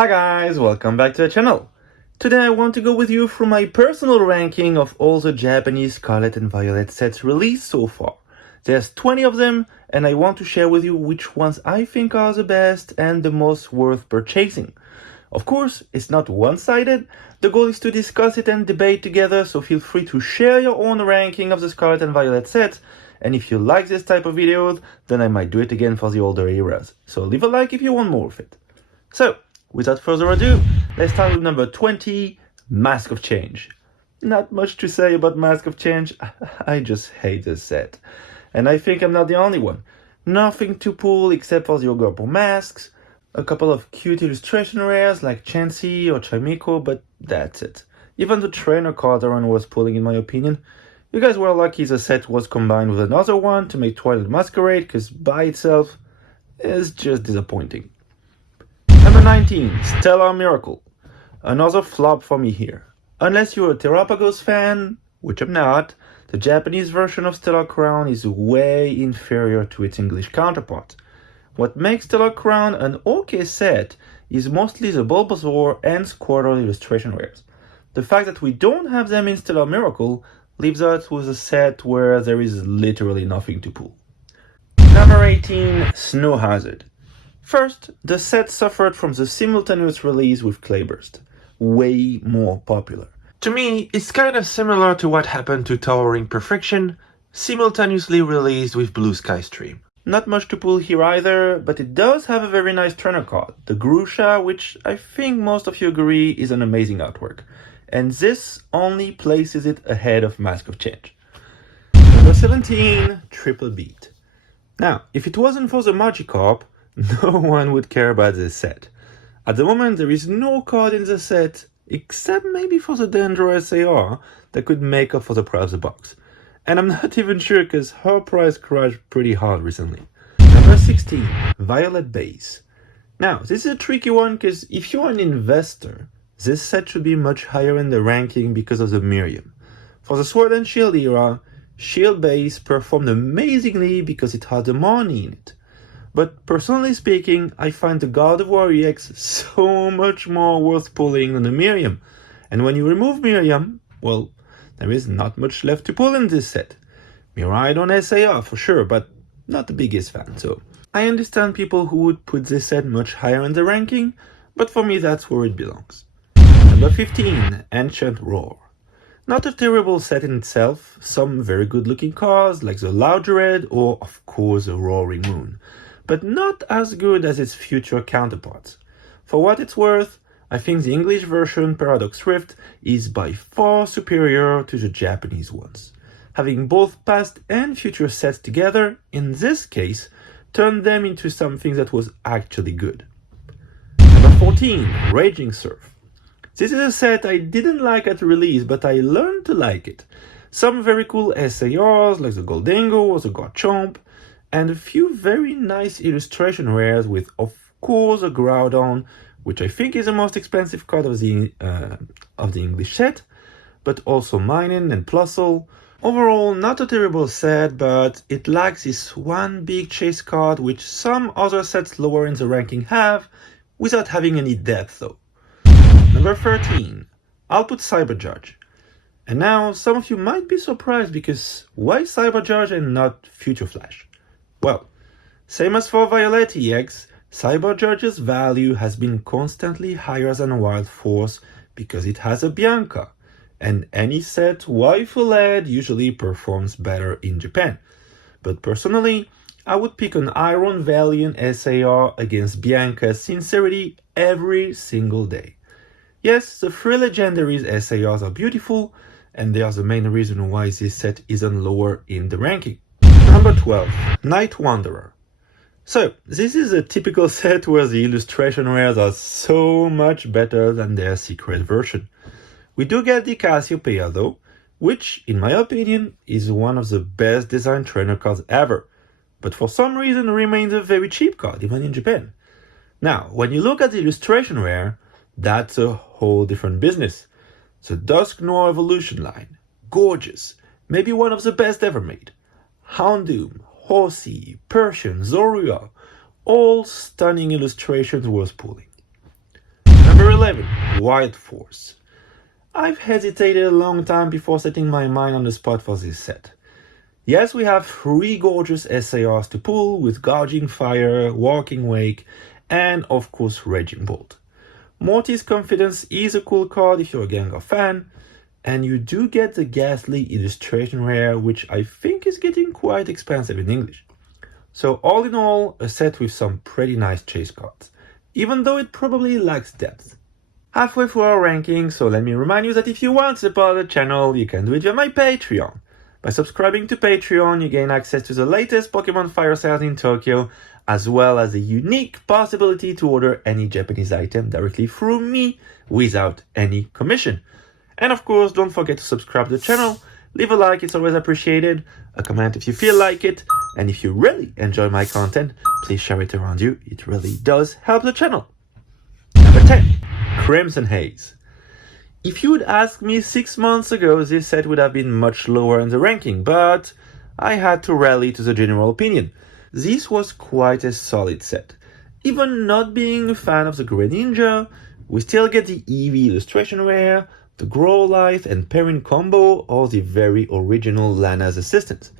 Hi guys, welcome back to the channel. Today I want to go with you through my personal ranking of all the Japanese Scarlet and Violet sets released so far. There's 20 of them, and I want to share with you which ones I think are the best and the most worth purchasing. Of course, it's not one-sided. The goal is to discuss it and debate together, so feel free to share your own ranking of the Scarlet and Violet sets. And if you like this type of videos, then I might do it again for the older eras. So leave a like if you want more of it. So, without further ado, let's start with number 20, Mask of Change. Not much to say about Mask of Change, I just hate this set. And I think I'm not the only one. Nothing to pull except for the Ogurple masks, a couple of cute illustration rares like Chansey or Chimiko, but that's it. Even the trainer cards aren't worth pulling in my opinion. You guys were lucky the set was combined with another one to make Twilight Masquerade, because by itself, it's just disappointing. Number 19, Stella Miracle. Another flop for me here. Unless you're a Terrapagos fan, which I'm not, the Japanese version of Stellar Crown is way inferior to its English counterpart. What makes Stellar Crown an okay set is mostly the Bulbasaur and Squirtle illustration rares. The fact that we don't have them in Stellar Miracle leaves us with a set where there is literally nothing to pull. Number 18, Snow Hazard. First, the set suffered from the simultaneous release with Clayburst, way more popular. To me, it's kind of similar to what happened to Towering Perfection, simultaneously released with Blue Sky Stream. Not much to pull here either, but it does have a very nice trainer card, the Grusha, which I think most of you agree is an amazing artwork. And this only places it ahead of Mask of Change. Number 17, Triple Beat. Now, if it wasn't for the Magikarp, no one would care about this set. At the moment, there is no card in the set, except maybe for the Dendro SAR, that could make up for the price of the box. And I'm not even sure because her price crashed pretty hard recently. Number 16, Violet Base. Now, this is a tricky one because if you're an investor, this set should be much higher in the ranking because of the Miriam. For the Sword and Shield era, Shield Base performed amazingly because it had the money in it. But personally speaking, I find the God of War EX so much more worth pulling than the Miriam. And when you remove Miriam, well, there is not much left to pull in this set. Mirai on SAR for sure, but not the biggest fan, so I understand people who would put this set much higher in the ranking, but for me that's where it belongs. Number 15, Ancient Roar. Not a terrible set in itself, some very good looking cards like the Loudred or of course the Roaring Moon, but not as good as its future counterparts. For what it's worth, I think the English version Paradox Rift is by far superior to the Japanese ones. Having both past and future sets together, in this case, turned them into something that was actually good. Number 14, Raging Surf. This is a set I didn't like at release, but I learned to like it. Some very cool SARs like the Goldengo or the Garchomp, and a few very nice illustration rares with, of course, a Groudon, which I think is the most expensive card of the English set, but also Minun and Plusle. Overall, not a terrible set, but it lacks this one big chase card which some other sets lower in the ranking have, without having any depth though. Number 13, I'll put Cyberjudge. And now, some of you might be surprised because why Cyberjudge and not Future Flash? Well, same as for Violet EX, Cyberjudge's value has been constantly higher than Wild Force because it has a Bianca, and any set waifu-led usually performs better in Japan. But personally, I would pick an Iron Valiant SAR against Bianca's Sincerity every single day. Yes, the three legendaries SARs are beautiful, and they are the main reason why this set isn't lower in the ranking. Number 12, Night Wanderer. So, this is a typical set where the illustration rares are so much better than their secret version. We do get the Cassiopeia though, which, in my opinion, is one of the best designed trainer cards ever, but for some reason remains a very cheap card, even in Japan. Now, when you look at the illustration rare, that's a whole different business. The Dusk Noir Evolution line, gorgeous, maybe one of the best ever made. Houndoom, Horsey, Persian, Zorua, all stunning illustrations worth pulling. Number 11, Wild Force. I've hesitated a long time before setting my mind on the spot for this set. Yes, we have 3 gorgeous SARs to pull with Gouging Fire, Walking Wake, and of course Raging Bolt. Morty's Confidence is a cool card if you're a Gengar fan, and you do get the Ghastly illustration rare, which I think is getting quite expensive in English. So all in all, a set with some pretty nice chase cards, even though it probably lacks depth. Halfway through our ranking, so let me remind you that if you want to support the channel, you can do it via my Patreon. By subscribing to Patreon, you gain access to the latest Pokemon Fire sales in Tokyo, as well as a unique possibility to order any Japanese item directly through me without any commission. And of course, don't forget to subscribe to the channel, leave a like, it's always appreciated, a comment if you feel like it, and if you really enjoy my content, please share it around you, it really does help the channel. Number 10. Crimson Haze. If you would ask me 6 months ago, this set would have been much lower in the ranking, but I had to rally to the general opinion. This was quite a solid set. Even not being a fan of the Greninja, we still get the Eevee illustration rare, the Growlithe and Perrin combo, or the very original Lana's Assistant.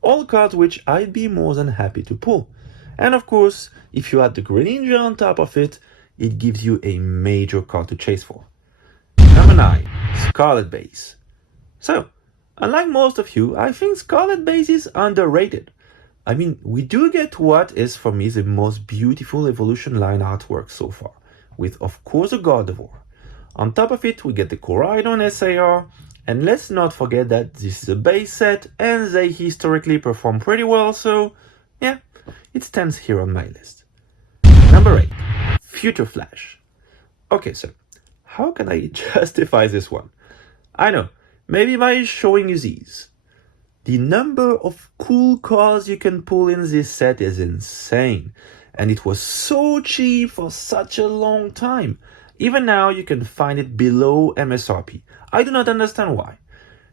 All cards which I'd be more than happy to pull. And of course, if you add the Greninja on top of it, it gives you a major card to chase for. Number 9. Scarlet Base. So, unlike most of you, I think Scarlet Base is underrated. I mean, we do get what is for me the most beautiful evolution line artwork so far, with of course a Gardevoir. On top of it, we get the Koraidon SAR, and let's not forget that this is a base set and they historically perform pretty well, so yeah, it stands here on my list. Number 8. Future Flash. Okay, so how can I justify this one? I know, maybe by showing you these. The number of cool cards you can pull in this set is insane, and it was so cheap for such a long time. Even now you can find it below MSRP. I do not understand why.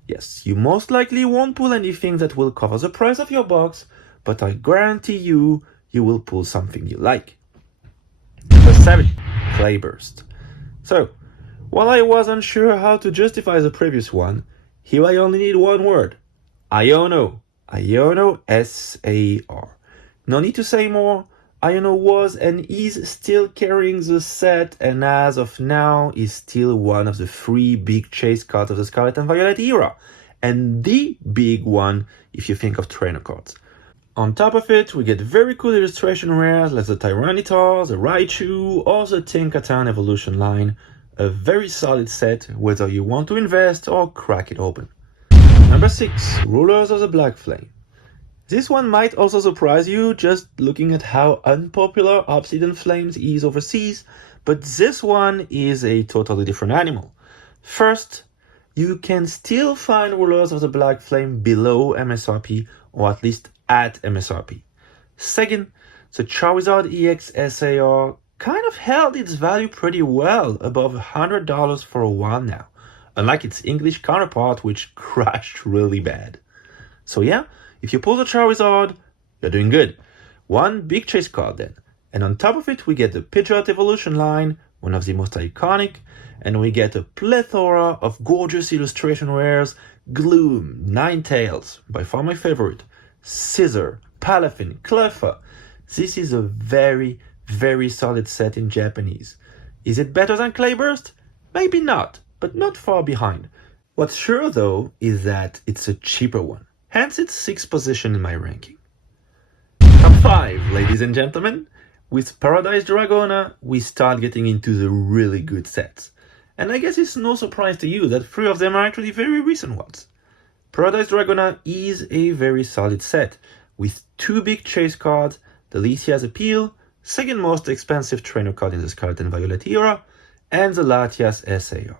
Yes, you most likely won't pull anything that will cover the price of your box, but I guarantee you, you will pull something you like. Number 7. Clayburst. So, while I wasn't sure how to justify the previous one, here I only need one word. Iono. Iono SAR. No need to say more. Iono was and is still carrying the set, and as of now is still one of the 3 big chase cards of the Scarlet and Violet era, and the big one if you think of trainer cards. On top of it, we get very cool illustration rares like the Tyranitar, the Raichu, or the Tinkaton evolution line. A very solid set, whether you want to invest or crack it open. Number 6. Rulers of the Black Flame. This one might also surprise you just looking at how unpopular Obsidian Flames is overseas, but this one is a totally different animal. First, you can still find Rulers of the Black Flame below MSRP, or at least at MSRP. Second, the Charizard EX SAR kind of held its value pretty well, above $100 for a while now, unlike its English counterpart which crashed really bad. So yeah, if you pull the Charizard, you're doing good. One big chase card then. And on top of it, we get the Pidgeot evolution line, one of the most iconic, and we get a plethora of gorgeous illustration rares, Gloom, Ninetales, by far my favorite, Scizor, Palafin, Cleffa. This is a very, very solid set in Japanese. Is it better than Clayburst? Maybe not, but not far behind. What's sure though is that it's a cheaper one, hence its 6th position in my ranking. Top 5, ladies and gentlemen. With Paradise Dragona, we start getting into the really good sets. And I guess it's no surprise to you that 3 of them are actually very recent ones. Paradise Dragona is a very solid set, with 2 big chase cards, the Latias Appeal, 2nd most expensive trainer card in the Scarlet and Violet era, and the Latias SAR.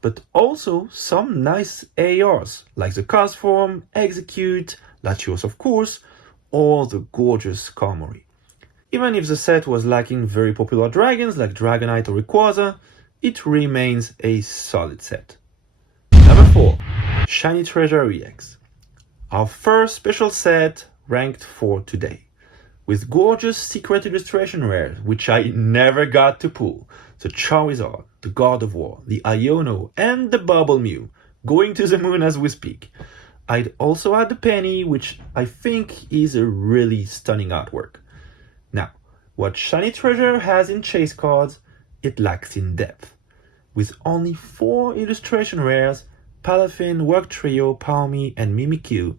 But also some nice ARs, like the Cosform, Execute, Latios of course, or the gorgeous Skarmory. Even if the set was lacking very popular dragons like Dragonite or Rayquaza, it remains a solid set. Number 4. Shiny Treasure EX. Our first special set ranked for today. with gorgeous secret illustration rares, which I never got to pull. The Charizard, the God of War, the Iono, and the Bubble Mew, going to the moon as we speak. I'd also add the Penny, which I think is a really stunning artwork. Now, what Shiny Treasure has in chase cards, it lacks in depth. With only 4 illustration rares, Palafin, Wugtrio, Palmy, and Mimikyu,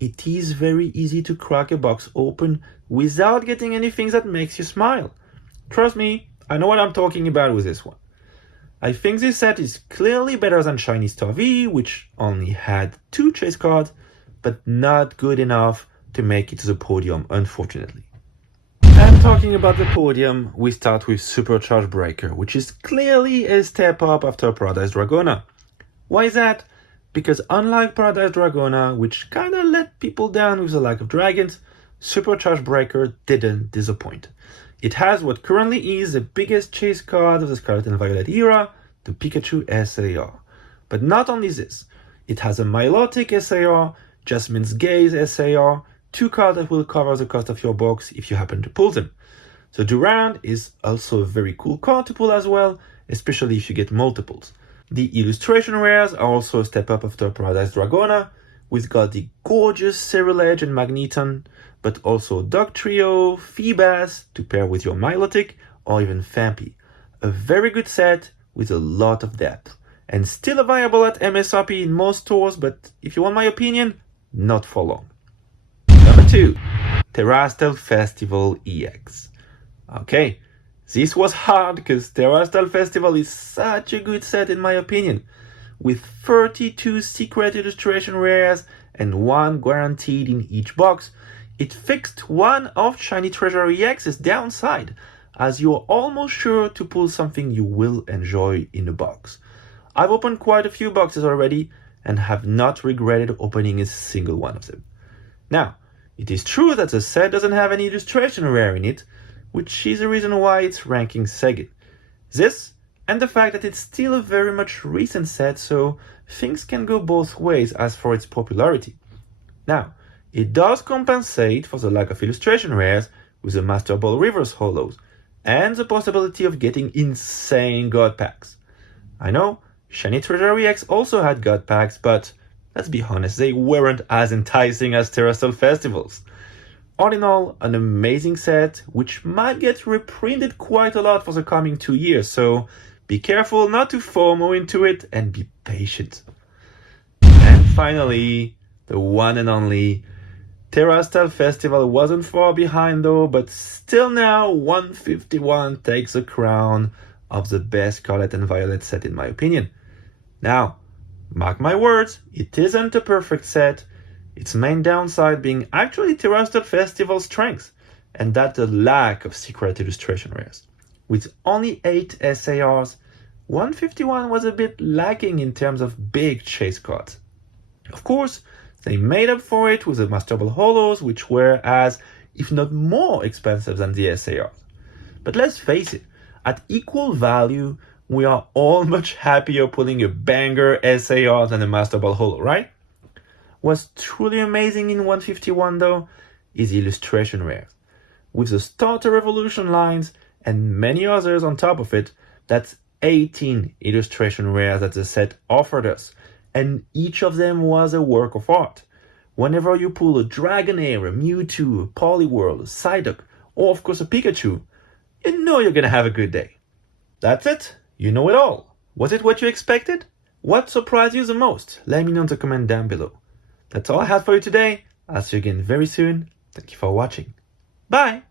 it is very easy to crack a box open without getting anything that makes you smile. Trust me, I know what I'm talking about with this one. I think this set is clearly better than Shiny Star V, which only had 2 chase cards, but not good enough to make it to the podium, unfortunately. And talking about the podium, we start with Supercharge Breaker, which is clearly a step up after Paradise Dragona. Why is that? Because unlike Paradise Dragona, which kinda let people down with the lack of dragons, Supercharge Breaker didn't disappoint. It has what currently is the biggest chase card of the Scarlet and Violet era, the Pikachu SAR. But not only this, it has a Milotic SAR, Jasmine's Gaze SAR, 2 cards that will cover the cost of your box if you happen to pull them. The Durand is also a very cool card to pull as well, especially if you get multiples. The illustration rares are also a step up after Paradise Dragona. We've got the gorgeous Ceruledge and Magneton, but also Dugtrio, Feebas to pair with your Milotic, or even Fampi. A very good set with a lot of depth, and still available at MSRP in most stores, but if you want my opinion, not for long. Number 2, Terastal Festival EX. Okay, this was hard because Terastal Festival is such a good set in my opinion. With 32 secret illustration rares and 1 guaranteed in each box, it fixed one of Shiny Treasure EX's downside, as you're almost sure to pull something you will enjoy in a box. I've opened quite a few boxes already and have not regretted opening a single one of them. Now, it is true that the set doesn't have any illustration rare in it, which is the reason why it's ranking second. This, and the fact that it's still a very much recent set, so things can go both ways as for its popularity. Now, it does compensate for the lack of illustration rares with the Master Ball Reverse Holos, and the possibility of getting insane God packs. I know, Shiny Treasure EX also had God packs, but let's be honest, they weren't as enticing as Terastal Festivals. All in all, an amazing set, which might get reprinted quite a lot for the coming 2 years, so be careful not to FOMO into it and be patient. And finally, the one and only Terastal Festival wasn't far behind though, but still now 151 takes the crown of the best Scarlet and Violet set in my opinion. Now, mark my words, it isn't a perfect set, its main downside being actually Terastal Festival's strength, and that the lack of secret illustration rares. With only 8 SARs, 151 was a bit lacking in terms of big chase cards. Of course, they made up for it with the Master Ball Holos, which were as, if not more expensive than the SARs. But let's face it, at equal value, we are all much happier pulling a banger SAR than a Master Ball Holo, right? What's truly amazing in 151 though, is the illustration rares. With the Starter Evolution lines and many others on top of it, that's 18 illustration rares that the set offered us, and each of them was a work of art. Whenever you pull a Dragonair, a Mewtwo, a Poliwhirl, a Psyduck, or of course a Pikachu, you know you're gonna have a good day. That's it, you know it all. Was it what you expected? What surprised you the most? Let me know in the comment down below. That's all I had for you today. I'll see you again very soon. Thank you for watching. Bye!